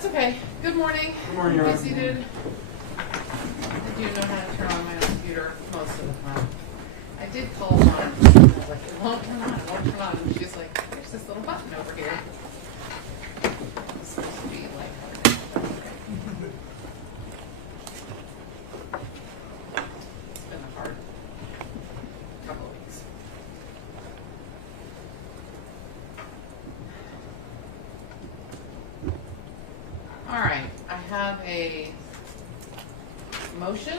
That's okay. Good morning. Good morning, Your Honor. Be seated. I do know how to turn on my own computer most of the time. I did call on. I was like, it won't turn on, it won't turn on. And she's like, there's this little button over here. It's supposed to be like, okay. It's been a hard couple of weeks. All right, I have a motion.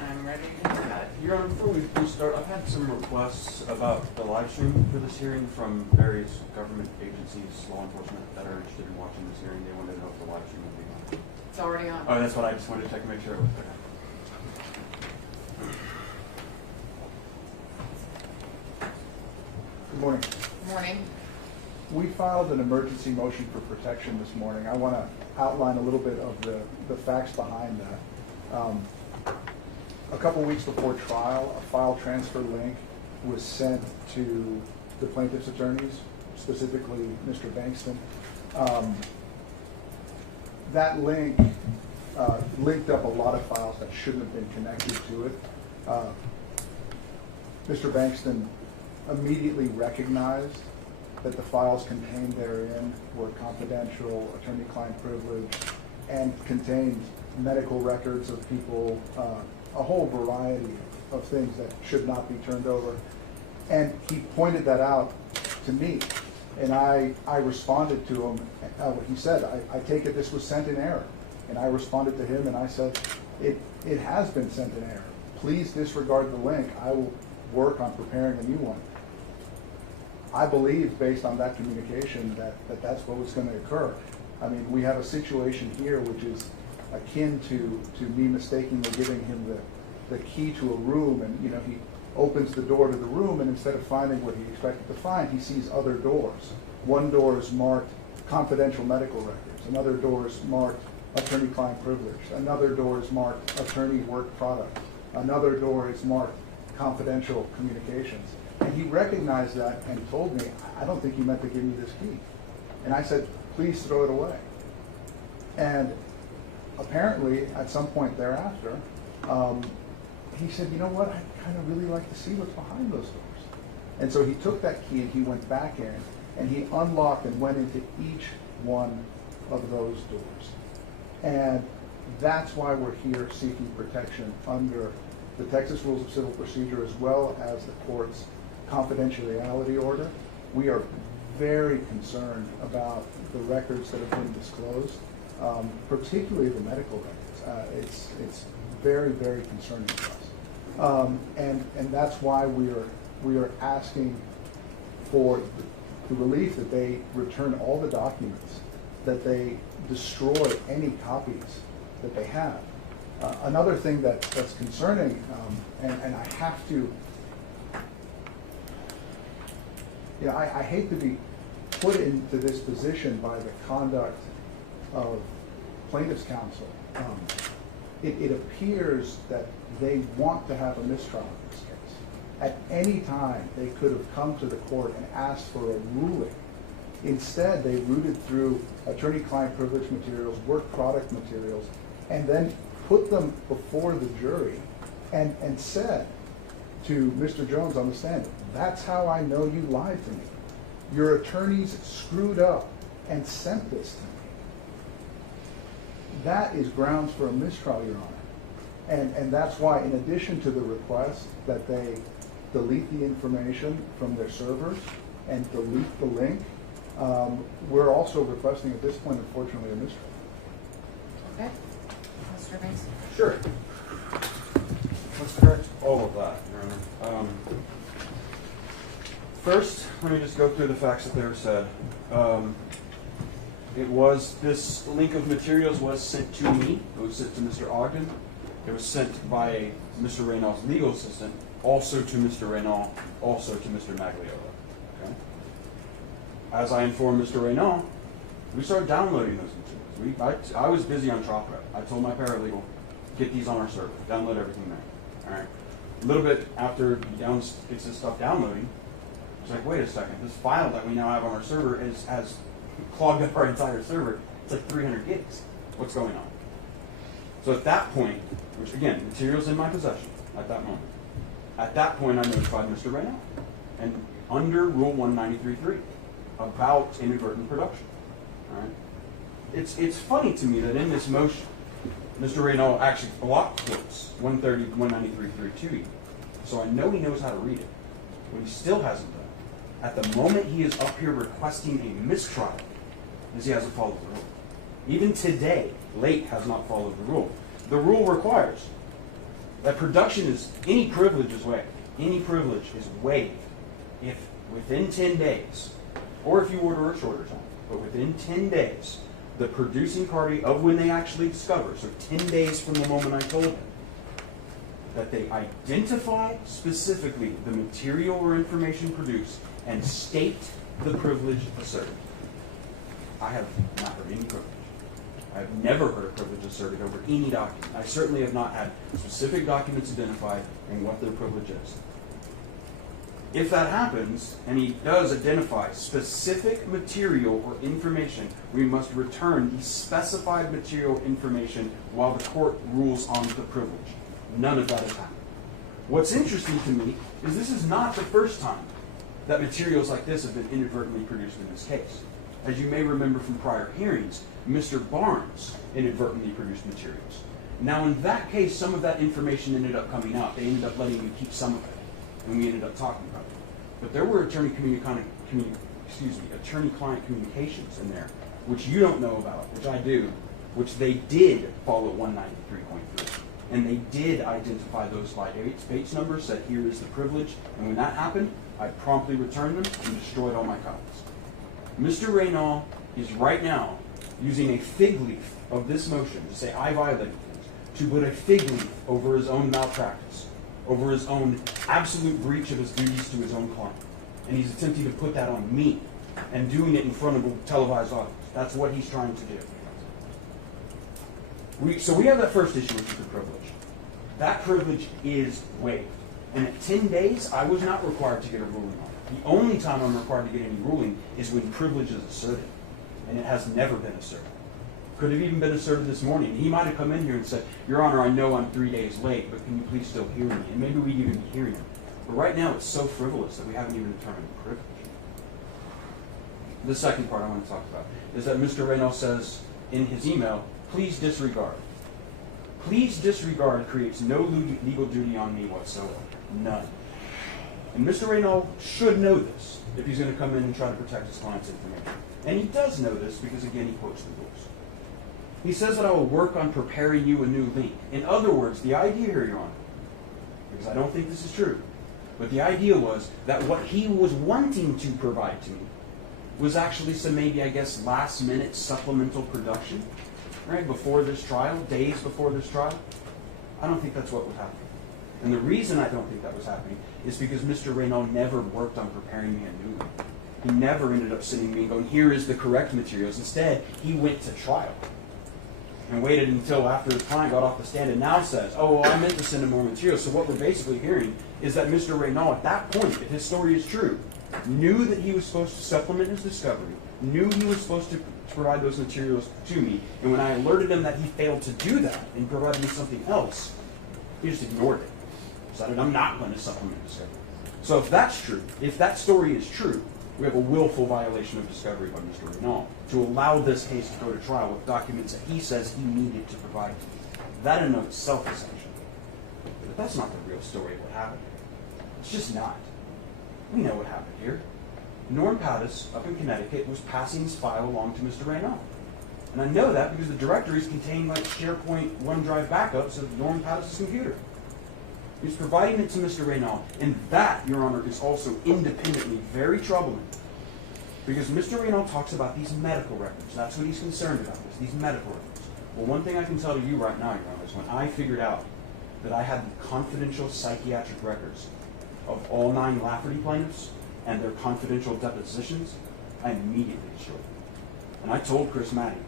I'm ready to do that. Your Honor, before we start, I've had some requests about the live stream for this hearing from various government agencies, law enforcement, that are interested in watching this hearing. They wanted to know if the live stream would be on. It's already on. Oh, that's what I just wanted to check and make sure it was okay. Good morning. Good morning. We filed an emergency motion for protection this morning. I want to outline a little bit of the facts behind that. A couple weeks before trial, a file transfer link was sent to the plaintiff's attorneys, specifically Mr. Bankston. That link linked up a lot of files that shouldn't have been connected to it. Mr. Bankston immediately recognized that the files contained therein were confidential, attorney-client privilege, and contained medical records of people, a whole variety of things that should not be turned over. And he pointed that out to me, and I responded to him. He said, I take it this was sent in error. And I responded to him and I said, it has been sent in error. Please disregard the link. I will work on preparing a new one. I believe, based on that communication, that that's what was going to occur. I mean, we have a situation here which is akin to me mistakenly giving him the key to a room, and he opens the door to the room, and instead of finding what he expected to find, he sees other doors. One door is marked confidential medical records. Another door is marked attorney-client privilege. Another door is marked attorney work product. Another door is marked confidential communications. And he recognized that and told me, I don't think you meant to give me this key. And I said, please throw it away. And apparently, at some point thereafter, he said, you know what, I kind of really like to see what's behind those doors. And so he took that key and he went back in and he unlocked and went into each one of those doors. And that's why we're here seeking protection under the Texas Rules of Civil Procedure as well as the court's confidentiality order. We are very concerned about the records that have been disclosed, particularly the medical records. It's very, very concerning to us, and that's why we are asking for the relief that they return all the documents, that they destroy any copies that they have. Another thing that's concerning, and I have to. I hate to be put into this position by the conduct of plaintiff's counsel. It appears that they want to have a mistrial in this case. At any time, they could have come to the court and asked for a ruling. Instead, they rooted through attorney-client privilege materials, work product materials, and then put them before the jury and said to Mr. Jones on the stand, that's how I know you lied to me. Your attorneys screwed up and sent this to me. That is grounds for a mistrial, Your Honor. And that's why, in addition to the request that they delete the information from their servers and delete the link, we're also requesting at this point, unfortunately, a mistrial. Okay. Mr. Banks. Sure. Let's correct all of that, Your Honor. First, let me just go through the facts that they were said. This link of materials was sent to me. It was sent to Mr. Ogden. It was sent by Mr. Reynal's legal assistant, also to Mr. Reynal, also to Mr. Magliola. Okay? As I informed Mr. Reynal, we started downloading those materials. I was busy on trial prep. I told my paralegal, get these on our server, download everything there. All right. A little bit after he gets this stuff downloading, it's like, wait a second, this file that we now have on our server has clogged up our entire server. It's like 300 gigs. What's going on? So at that point, which again, materials in my possession at that moment. At that point, I notified Mr. Reynal, and under Rule 193.3 about inadvertent production. All right. It's funny to me that in this motion, Mr. Reynal actually blocked quotes 130, 193.3.2. So I know he knows how to read it. What he still hasn't done, at the moment he is up here requesting a mistrial, is he hasn't followed the rule. Even today, Lake has not followed the rule. The rule requires that production is, any privilege is waived. Any privilege is waived if within 10 days, or if you order a shorter time, but within 10 days, the producing party of when they actually discover, so 10 days from the moment I told them, that they identify specifically the material or information produced and state the privilege asserted. I have not heard any privilege. I have never heard a privilege asserted over any document. I certainly have not had specific documents identified and what their privilege is. If that happens, and he does identify specific material or information, we must return the specified material information while the court rules on the privilege. None of that has happened. What's interesting to me is this is not the first time that materials like this have been inadvertently produced in this case. As you may remember from prior hearings, Mr. Barnes inadvertently produced materials. Now in that case, some of that information ended up coming out. They ended up letting you keep some of it, and we ended up talking about it. But there were attorney-client communications in there, which you don't know about, which I do, which they did follow 193.3. And they did identify those by Bates numbers, said here is the privilege, and when that happened, I promptly returned them and destroyed all my copies. Mr. Reynal is right now using a fig leaf of this motion to say I violated things, to put a fig leaf over his own malpractice, over his own absolute breach of his duties to his own client. And he's attempting to put that on me and doing it in front of a televised audience. That's what he's trying to do. So we have that first issue, which is the privilege. That privilege is waived. And at 10 days, I was not required to get a ruling on it. The only time I'm required to get any ruling is when privilege is asserted. And it has never been asserted. Could have even been asserted this morning. He might have come in here and said, Your Honor, I know I'm 3 days late, but can you please still hear me? And maybe we'd even be hearing him. But right now, it's so frivolous that we haven't even determined the privilege. The second part I want to talk about is that Mr. Reynal says in his email, please disregard. Please disregard creates no legal duty on me whatsoever. None. And Mr. Reynal should know this if he's going to come in and try to protect his client's information. And he does know this because, again, he quotes the rules. He says that I will work on preparing you a new link. In other words, the idea here, Your Honor, because I don't think this is true, but the idea was that what he was wanting to provide to me was actually some maybe, I guess, last-minute supplemental production, right, before this trial, days before this trial. I don't think that's what was happening. And the reason I don't think that was happening is because Mr. Reynal never worked on preparing me a new link. He never ended up sending me and going, here is the correct materials. Instead, he went to trial and waited until after his client got off the stand and now says, oh, well, I meant to send him more materials. So what we're basically hearing is that Mr. Reynal, at that point, if his story is true, knew that he was supposed to supplement his discovery, knew he was supposed to provide those materials to me, and when I alerted him that he failed to do that and provided me something else, he just ignored it. Decided, I'm not going to supplement discovery. So if that's true, if that story is true, we have a willful violation of discovery by Mr. Reynal to allow this case to go to trial with documents that he says he needed to provide to me. That in and of itself is sanctioned. But that's not the real story of what happened here. It's just not. We know what happened here. Norm Pattis, up in Connecticut, was passing his file along to Mr. Reynal. And I know that because the directories contain like SharePoint OneDrive backups of Norm Pattis' computer. He was providing it to Mr. Reynal, and that, Your Honor, is also independently very troubling. Because Mr. Reynal talks about these medical records. That's what he's concerned about, is these medical records. Well, one thing I can tell you right now, Your Honor, is when I figured out that I had the confidential psychiatric records of all 9 Lafferty plaintiffs and their confidential depositions, I immediately destroyed them. And I told Chris Maddy,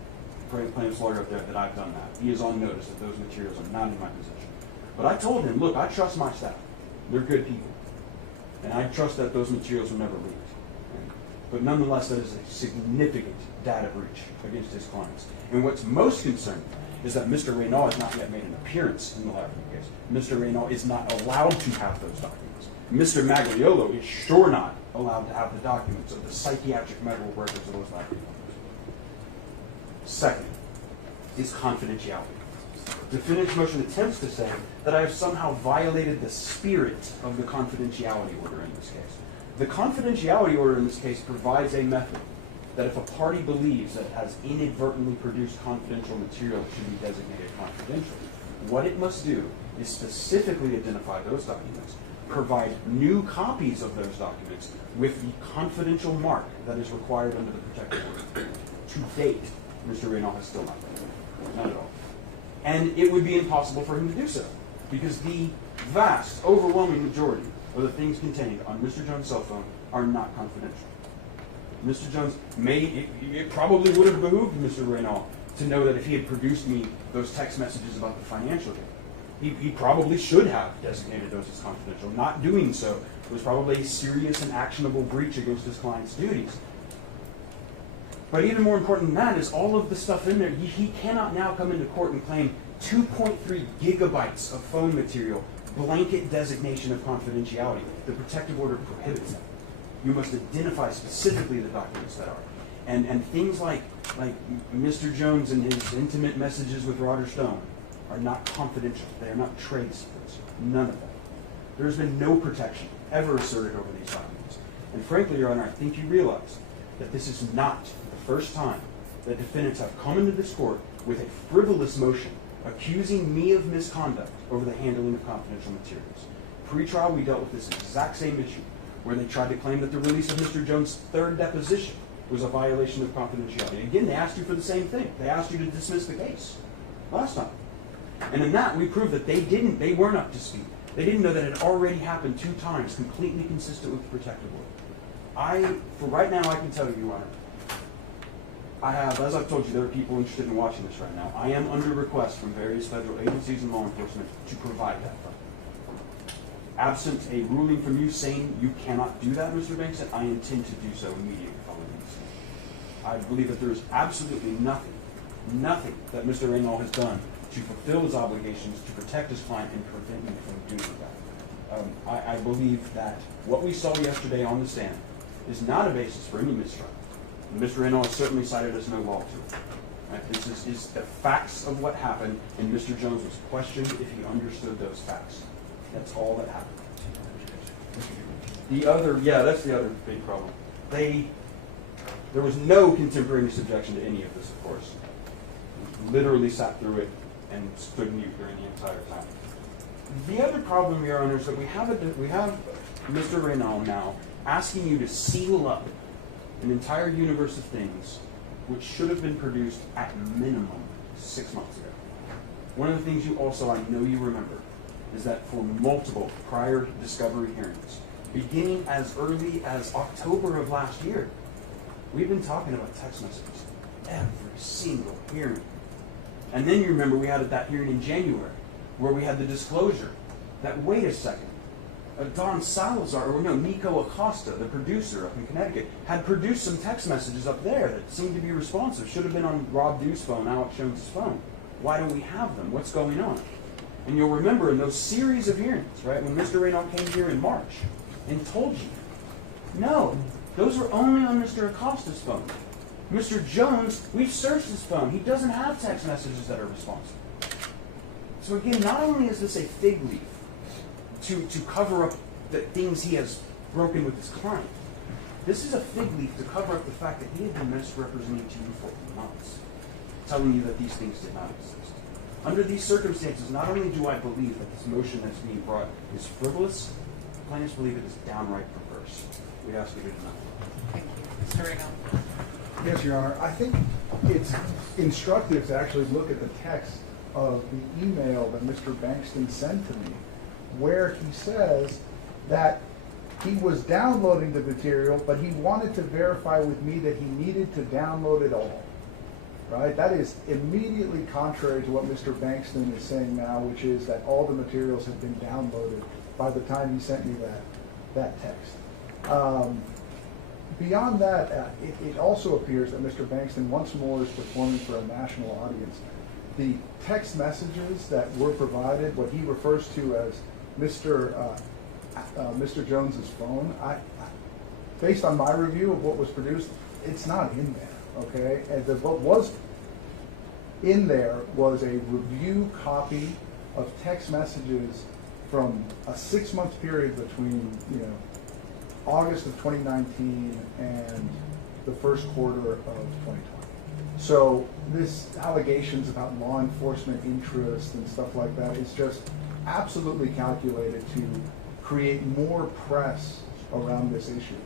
plaintiff's lawyer up there, that I've done that. He is on notice that those materials are not in my possession. But I told him, look, I trust my staff. They're good people. And I trust that those materials will never leak. But nonetheless, that is a significant data breach against his clients. And what's most concerning is that Mr. Reynal has not yet made an appearance in the Laverty case. Mr. Reynal is not allowed to have those documents. Mr. Magliolo is sure not allowed to have the documents of the psychiatric medical records of those Laverty members. Second is confidentiality. Defendant's motion attempts to say that I have somehow violated the spirit of the confidentiality order in this case. The confidentiality order in this case provides a method that if a party believes that it has inadvertently produced confidential material, it should be designated confidential. What it must do is specifically identify those documents, provide new copies of those documents with the confidential mark that is required under the protective order. To date, Mr. Reynal has still not done that. Not at all. And it would be impossible for him to do so, because the vast, overwhelming majority of the things contained on Mr. Jones' cell phone are not confidential. Mr. Jones it probably would have behooved Mr. Reynal to know that if he had produced me those text messages about the financial gain, he probably should have designated those as confidential. Not doing so was probably a serious and actionable breach against his client's duties. But even more important than that is all of the stuff in there. He cannot now come into court and claim 2.3 gigabytes of phone material, blanket designation of confidentiality. The protective order prohibits that. You must identify specifically the documents that are. And things like Mr. Jones and his intimate messages with Roger Stone are not confidential. They are not trade secrets. None of that. There's been no protection ever asserted over these documents. And frankly, Your Honor, I think you realize that this is not the first time that defendants have come into this court with a frivolous motion accusing me of misconduct over the handling of confidential materials. Pre-trial, we dealt with this exact same issue, where they tried to claim that the release of Mr. Jones' third deposition was a violation of confidentiality. Again, they asked you for the same thing. They asked you to dismiss the case last time. And in that, we proved that they weren't up to speed. They didn't know that it had already happened 2 times, completely consistent with the protective order. For right now, I can tell you, Your Honor, I have, as I've told you, there are people interested in watching this right now. I am under request from various federal agencies and law enforcement to provide that for me. Absent a ruling from you saying you cannot do that, Mr. Banks, I intend to do so immediately following this. I believe that there is absolutely nothing that Mr. Reynal has done to fulfill his obligations to protect his client and prevent me from doing that. I believe that what we saw yesterday on the stand is not a basis for any mistrial. Mr. Reynal has certainly cited us no law to it. Right? This is the facts of what happened, and Mr. Jones was questioned if he understood those facts. That's all that happened. That's the other big problem. There was no contemporaneous objection to any of this, of course. Literally sat through it and stood mute during the entire time. The other problem, Your Honor, is that we have Mr. Reynal now asking you to seal up an entire universe of things which should have been produced at minimum 6 months ago. One of the things you also, I know you remember, is that for multiple prior discovery hearings, beginning as early as October of last year, we've been talking about text messages every single hearing. And then you remember we had that hearing in January where we had the disclosure that, wait a second, Don Salazar, Nico Acosta, the producer up in Connecticut, had produced some text messages up there that seemed to be responsive. Should have been on Rob Dew's phone, Alex Jones' phone. Why don't we have them? What's going on? And you'll remember in those series of hearings, right, when Mr. Reynal came here in March and told you, no, those were only on Mr. Acosta's phone. Mr. Jones, we've searched his phone. He doesn't have text messages that are responsive. So again, not only is this a fig leaf to cover up the things he has broken with his client, this is a fig leaf to cover up the fact that he had been misrepresenting to you for months, telling you that these things did not exist. Under these circumstances, not only do I believe that this motion that's being brought is frivolous, plaintiffs believe it is downright perverse. We ask you to deny it. Thank you. Mr. Reynal. Yes, Your Honor. I think it's instructive to actually look at the text of the email that Mr. Bankston sent to me, where he says that he was downloading the material, but he wanted to verify with me that he needed to download it all. Right? That is immediately contrary to what Mr. Bankston is saying now, which is that all the materials have been downloaded by the time he sent me that text. Beyond that, it also appears that Mr. Bankston once more is performing for a national audience. The text messages that were provided, what he refers to as Mr. Jones's phone, based on my review of what was produced, it's not in there, okay? And what was in there was a review copy of text messages from a 6-month period between, August of 2019 and the first quarter of 2020. So this allegations about law enforcement interest and stuff like that is just absolutely calculated to create more press around this issue.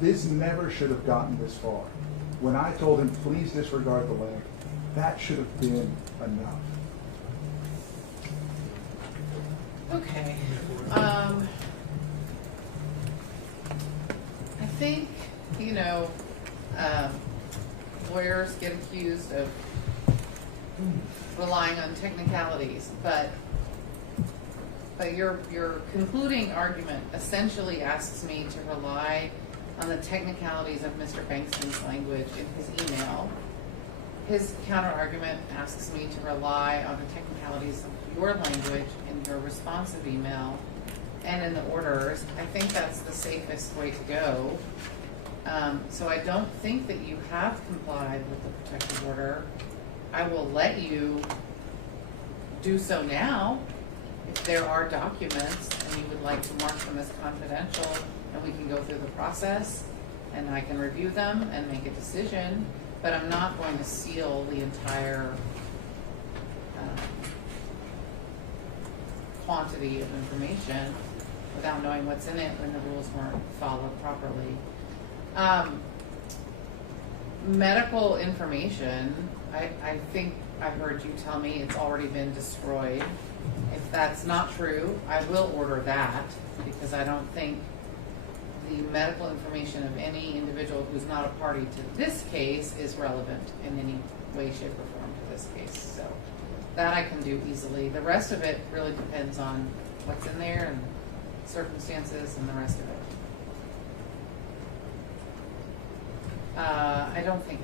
This never should have gotten this far. When I told him, please disregard the link, that should have been enough. Okay. I think, lawyers get accused of relying on technicalities, but your concluding argument essentially asks me to rely on the technicalities of Mr. Bankston's language in his email. His counter-argument asks me to rely on the technicalities of your language in your responsive email and in the orders. I think that's the safest way to go. So I don't think that you have complied with the protective order. I will let you do so now if there are documents and you would like to mark them as confidential, and we can go through the process and I can review them and make a decision, but I'm not going to seal the entire quantity of information without knowing what's in it when the rules weren't followed properly. Medical information, I think I heard you tell me it's already been destroyed. If that's not true, I will order that, because I don't think the medical information of any individual who's not a party to this case is relevant in any way, shape, or form to this case. So that I can do easily. The rest of it really depends on what's in there and circumstances and the rest of it. I don't think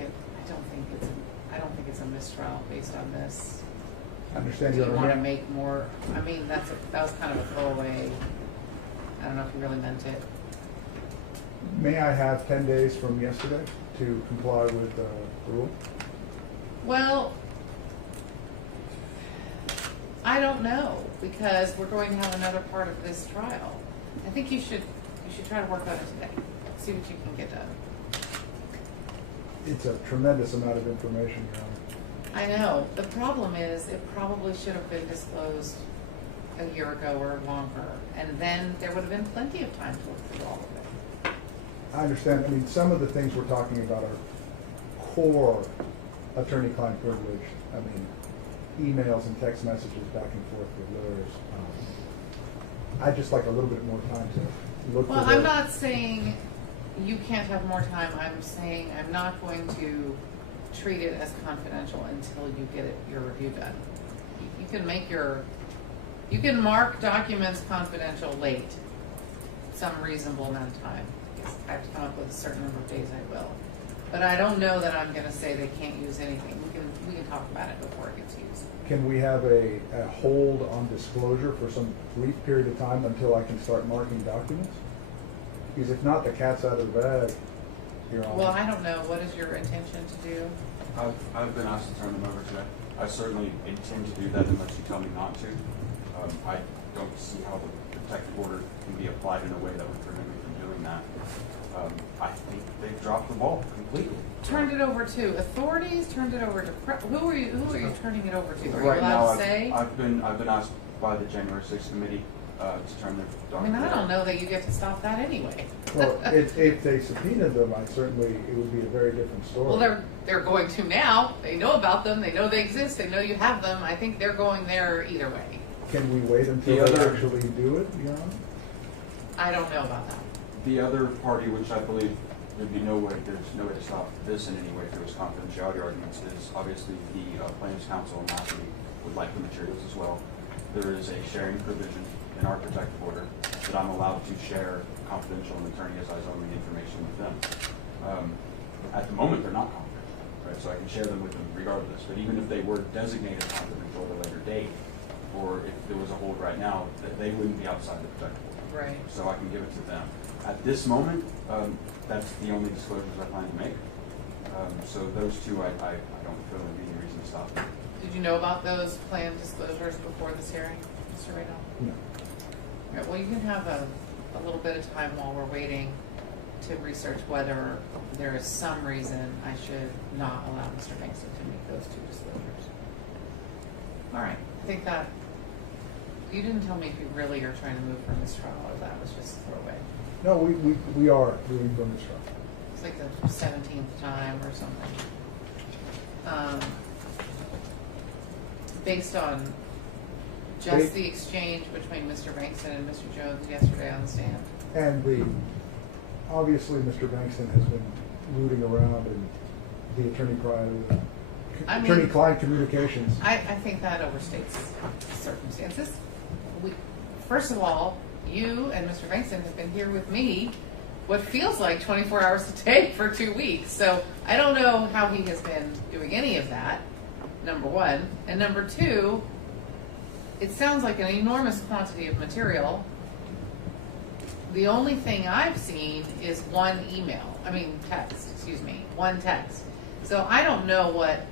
it's a mistrial based on this. I understand Do your you want to argument. make more? I mean, that was kind of a throwaway. I don't know if you really meant it. May I have 10 days from yesterday to comply with the rule? Well, I don't know, because we're going to have another part of this trial. I think you should try to work on it today. See what you can get done. It's a tremendous amount of information, Your Honor. I know. The problem is it probably should have been disclosed a year ago or longer, and then there would have been plenty of time to look through all of it. I understand. I mean, some of the things we're talking about are core attorney-client privilege. I mean, emails and text messages back and forth with lawyers. I'd just like a little bit more time to look Well, for I'm those. not saying you can't have more time. I'm saying I'm not going to treat it as confidential until you get your review done. You can mark documents confidential late some reasonable amount of time. If I have to come up with a certain number of days, I will. But I don't know that I'm going to say they can't use anything. We can talk about it before it gets used. Can we have a hold on disclosure for some brief period of time until I can start marking documents? Because if not, the cat's out of the bag, Your Honor. Well, I don't know. What is your intention to do? I've been asked to turn them over today. I certainly intend to do that unless you tell me not to. I don't see how the protective order can be applied in a way that would prevent me from doing that. I think they've dropped the ball completely. Turned it over to authorities. Turned it over to who are you turning it over to? Are you Right now, allowed to say? I've been asked by the January 6th committee to turn their I document. mean, I don't know that you get to stop that anyway. Well, if they subpoenaed them, it would be a very different story. Well, they're going to now. They know about them. They know they exist. They know you have them. I think they're going there either way. Can we wait until they actually do it, Your Honor? I don't know about that. The other party, which I believe there's no way to stop this in any way if there was confidentiality arguments, is obviously the plaintiff's counsel and Matthew would like the materials as well. There is a sharing provision in our protective order that I'm allowed to share confidential and attorney-as only information with them. At the moment, they're not confidential, right? So I can share them with them regardless. But even if they were designated confidential at a later date, or if there was a hold right now, that they wouldn't be outside the protected hold. Right. So I can give it to them. At this moment, that's the only disclosures I plan to make. So those two, I don't feel there'd be any reason to stop them. Did you know about those planned disclosures before this hearing, Mr. Reynal? No. All right, well, you can have a little bit of time while we're waiting to research whether there is some reason I should not allow Mr. Bankston to make those two disclosures. All right, I think that, you didn't tell me if you really are trying to move from this trial or that was just a throwaway. No, we are moving from this trial. It's like the 17th time or something. Based on just the exchange between Mr. Bankston and Mr. Jones yesterday on the stand. And obviously, Mr. Bankston has been rooting around in the attorney-client communications. I think that overstates circumstances. First of all, you and Mr. Bankston have been here with me what feels like 24 hours a day for 2 weeks. So I don't know how he has been doing any of that, number one. And number two, it sounds like an enormous quantity of material. The only thing I've seen is one text. So I don't know what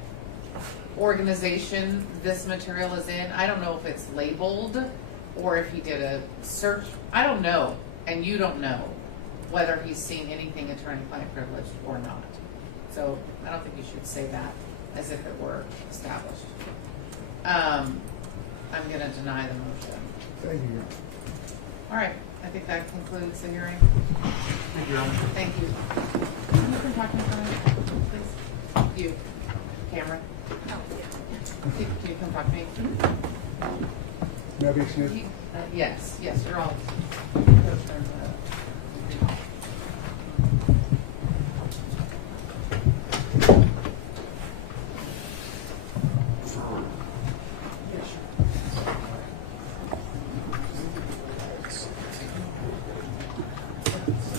organization this material is in. I don't know if it's labeled or if he did a search. I don't know, and you don't know whether he's seen anything attorney-client privileged or not. So I don't think you should say that as if it were established. I'm going to deny the motion. Thank you. All right, I think that concludes the hearing. Thank you, Your Honor. Thank you. You can talk to me for a minute, please. You, Cameron. Can you come talk to me? May I be excused? Yes, you're all.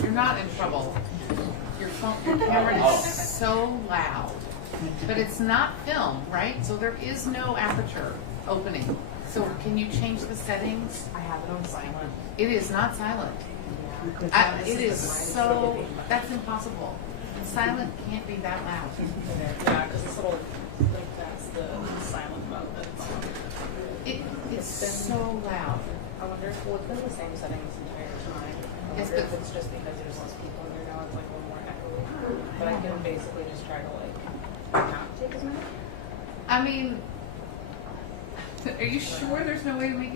You're not in trouble. Your camera is so loud, but it's not film, right? So there is no aperture opening. So can you change the settings? I have it on silent. It is not silent. It is so, that's impossible. Silent can't be that loud. Yeah, because it's little, like that's the silent mode that's on. It's so loud. I wonder if it's been the same setting this entire time. I Yes, wonder but if it's just because there's less people in there now, it's like a little more echoey. But I can basically just try to like not take as many. I mean, are you sure there's no way to make it